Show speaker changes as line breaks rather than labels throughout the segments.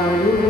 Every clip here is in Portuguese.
Mario.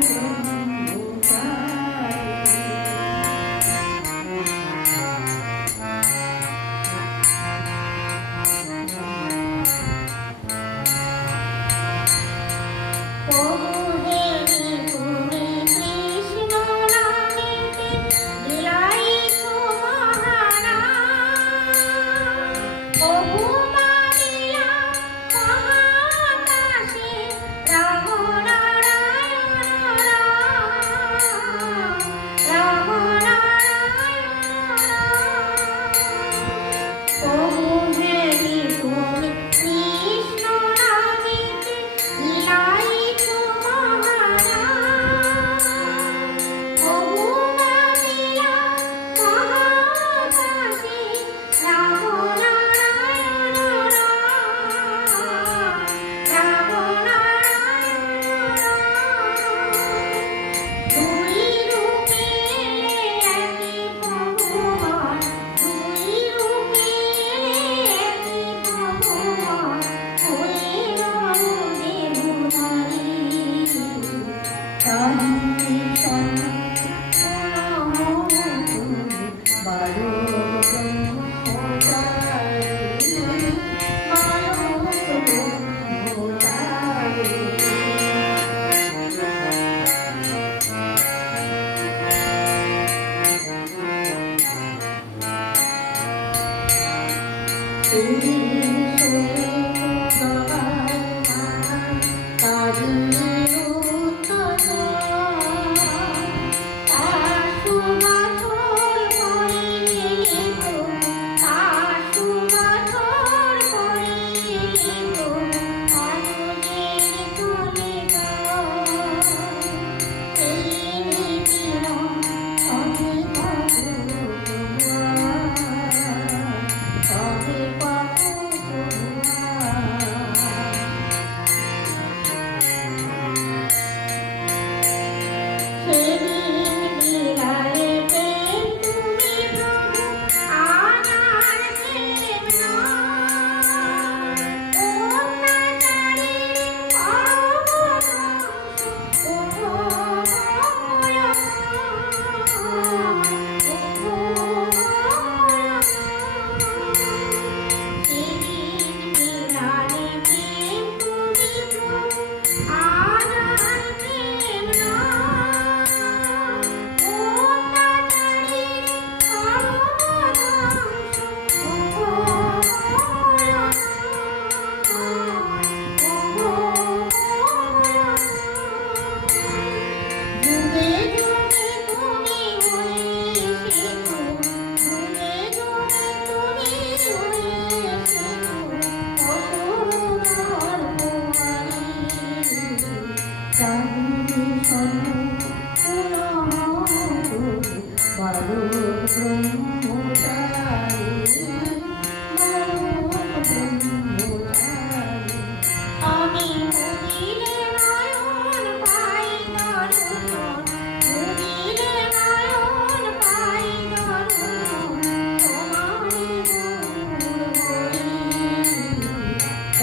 Música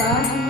Gracias.